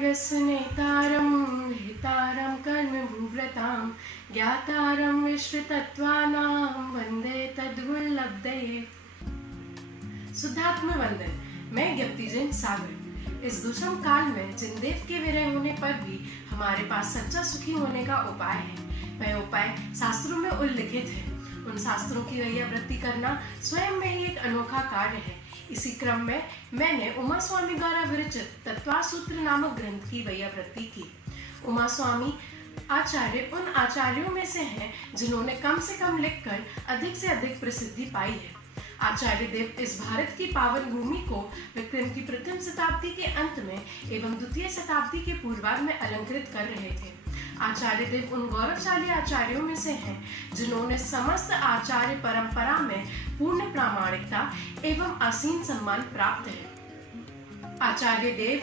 मार्गस्नेतारं हितारं कर्मभूव्रतां ज्ञातारं विश्वतत्त्वानां वन्दे तद्वल्लभदये। शुद्धात्म वंदन। मैं ज्ञप्तिजन सागर। इस दुष्म काल में जिनदेव के विरह होने पर भी हमारे पास सच्चा सुखी होने का उपाय है। वह उपाय शास्त्रों में उल्लिखित है। उन शास्त्रों की वैयावृत्ति करना स्वयं में ही एक अनोखा कार्य है। इसी क्रम में मैंने उमा स्वामी द्वारा विरचित तत्वासूत्र नामक ग्रंथ की वैयावृत्ति की। उमा स्वामी आचार्य उन आचार्यों में से हैं जिन्होंने कम से कम लिखकर अधिक से अधिक प्रसिद्धि पाई है। आचार्य देव इस भारत की पावन भूमि को विक्रम की प्रथम शताब्दी के अंत में एवं द्वितीय शताब्दी के पूर्वार्ध में अलंकृत कर रहे थे। आचार्य देव उन गौरवशाली आचार्यों में से हैं जिन्होंने समस्त आचार्य परंपरा में पूर्ण प्रामाणिकता एवं असीम सम्मान प्राप्त है। आचार्य देव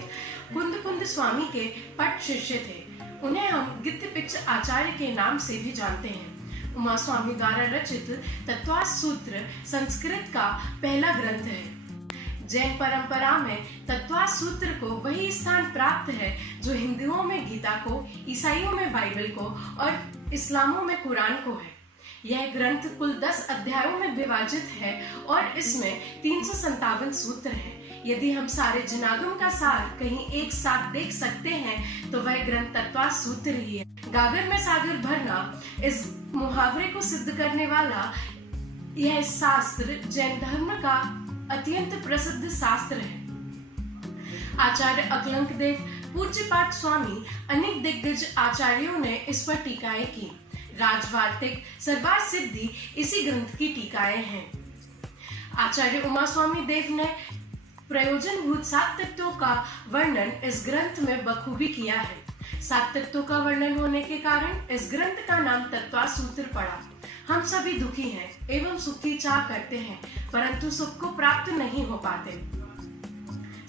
कुंद स्वामी के पट शिष्य थे। उन्हें हम गिद्ध आचार्य के नाम से भी जानते हैं। उमा स्वामी द्वारा रचित तत्वासूत्र संस्कृत का पहला ग्रंथ है। जैन परंपरा में तत्वासूत्र को वही स्थान प्राप्त है जो हिंदुओं में गीता को, ईसाइयों में बाइबल को और इस्लामों में कुरान को है। यह ग्रंथ कुल 10 अध्यायों में विभाजित है और इसमें 357 सूत्र हैं। यदि हम सारे जिनागम का सार कहीं एक साथ देख सकते हैं तो वह ग्रंथ तत्वासूत्र ही है। गागर में सागर भरना, इस मुहावरे को सिद्ध करने वाला यह शास्त्र जैन धर्म का अत्यंत प्रसिद्ध शास्त्र है। आचार्य अकलंक देव, पूज्यपाद स्वामी, अनेक दिग्गज आचार्यों ने इस पर टीकाएं की। राजवार्तिक, सर्वार्थ सिद्धि इसी ग्रंथ की टीकाएं हैं। आचार्य उमा स्वामी देव ने प्रयोजनभूत 7 तत्वों का वर्णन इस ग्रंथ में बखूबी किया है। 7 तत्वों का वर्णन होने के कारण इस ग्रंथ का नाम तत्वासूत्र पड़ा। हम सभी दुखी हैं एवं सुख की चाह करते हैं, परंतु सुख को प्राप्त नहीं हो पाते।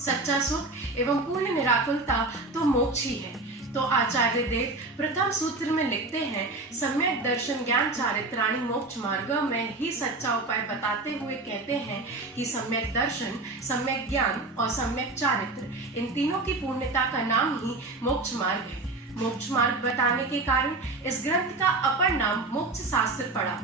सच्चा सुख एवं पूर्ण निराकुलता तो मोक्ष ही है। तो आचार्य देव प्रथम सूत्र में लिखते हैं, सम्यक दर्शन ज्ञान चारित्राणि मोक्ष मार्ग में ही सच्चा उपाय बताते हुए कहते हैं कि सम्यक दर्शन, सम्यक ज्ञान और सम्यक चारित्र, इन तीनों की पूर्णता का नाम ही मोक्ष मार्ग है। मोक्ष मार्ग बताने के कारण इस ग्रंथ का अपर नाम मोक्ष शास्त्र पड़ा।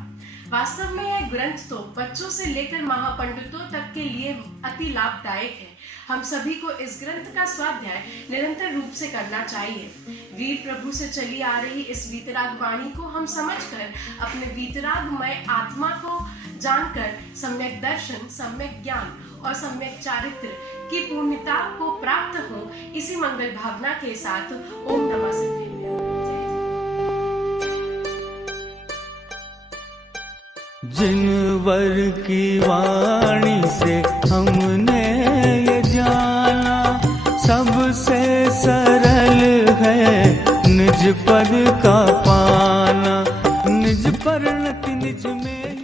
वास्तव में यह ग्रंथ तो बच्चों से लेकर महापंडितों तक के लिए अति लाभदायक है। हम सभी को इस ग्रंथ का स्वाध्याय निरंतर रूप से करना चाहिए। वीर प्रभु से चली आ रही इस वीतराग वाणी को हम समझकर अपने वीतरागमय आत्मा को जानकर सम्यक दर्शन, सम्यक ज्ञान और सम्यक चारित्र की पूर्णता को प्राप्त हो, इसी मंगल भावना के साथ ओम नमः सिद्धाय। जिन वर की वाणी से हमने ये जाना, सबसे सरल है निज पद का पाना। निज परिणति निज में